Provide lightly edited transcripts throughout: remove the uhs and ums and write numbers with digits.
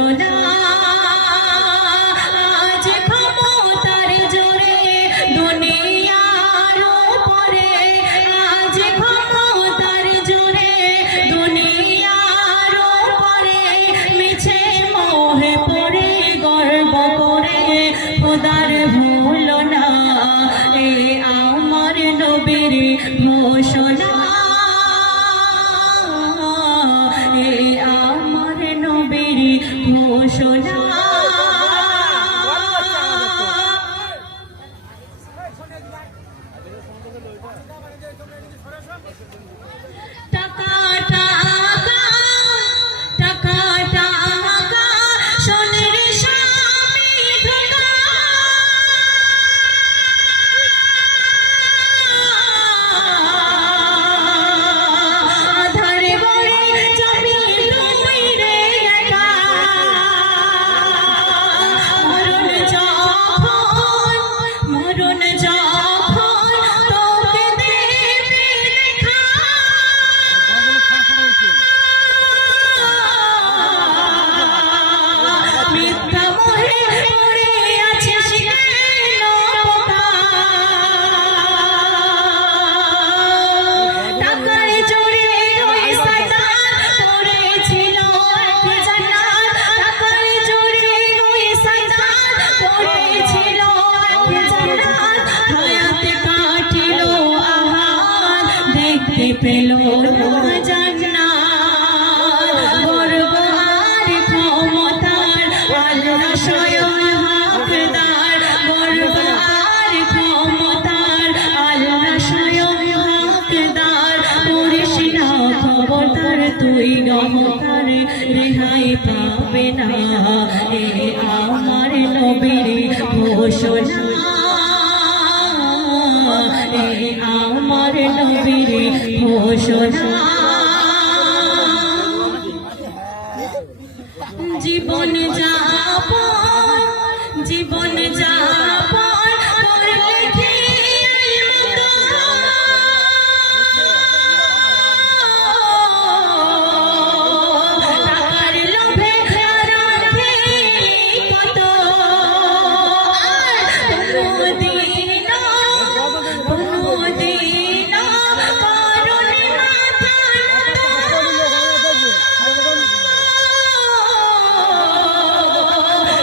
ঘোষণা আজ ক্ষমতার জোরে দুনিয়ার উপরে, আজ ক্ষমতার জোরে দুনিয়ার উপরে, মিছে মোহে পড়ে গর্ব করে খোদার ভুলো না, এ আমার নবীর ঘোষণা, এ আমার নবীর ঘোষণা। টাকা টাকা টাকা টাকা সোনের স্বামী ধোঁকা, আধারে বড়ে যাবি তুই রে একা, মরণ যখন তোকে দেবে দেখা, মিথ্যা মোহে পড়ে আছিস কেন বোকা, টাকায় জোরে ওই শয়তান পড়েছিল এক জান্নাত, টাকায় জোরে ওই শয়তান পড়েছিল এক জান্নাত, হায়াতে কাটিল আহার দেখতে পেল না জান্নাত, গর্ব আর ক্ষমতার আল্লাহ স্বয়ং হকদার, গর্ব আর ক্ষমতার আল্লাহ স্বয়ং হকদার, করিস না খবরদার তুই নমতার, রেহাই পাবে না, এ আমার নবীর ঘোষণা, এ আমার নবীর ঘোষণা। জীবন যাপন জীবন যাপন করলে কি টাকার লোভে রাখে কত, কোনদিন করুণে মাথা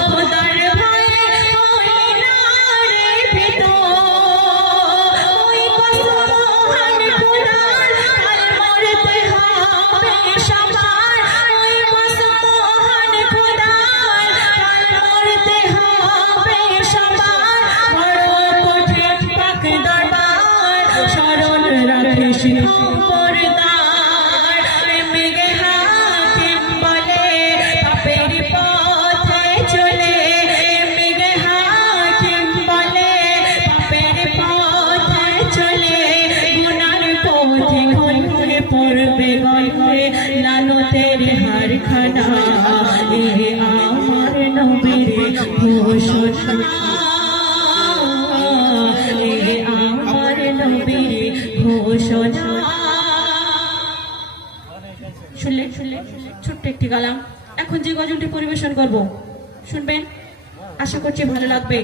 খোদার ভয়ে ওই নারে ভেতর, ওই কসম মহান খোদার কাল মরতে হবে সবার, ওই কসম মহান খোদার কাল মরতে হবে সবার, বড় কঠিন পাক দরবার স্মরণ রাখিস খবরদার, মেঘে হাকিম বলে পাপের পথে চলে, মেঘে হাকিম বলে পাপের পথে চলে, গুনার পথে ঘরে পড়বে গল্পে লালতের হারখানা, এ আমার নবীর ঘোষণা, এ আমার নবীর ঘোষণা। শুনলেন ছোট্ট একটি গালাম, এখন যে গজলটি পরিবেশন করব শুনবেন, আশা করছি ভালো লাগবে।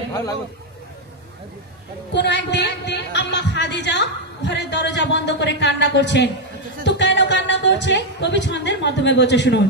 কোন একদিন আম্মা খাদিজা ঘরের দরজা বন্ধ করে কান্না করছেন, তো কেন কান্না করছে কবি ছন্দের মাধ্যমে বলছে শুনুন।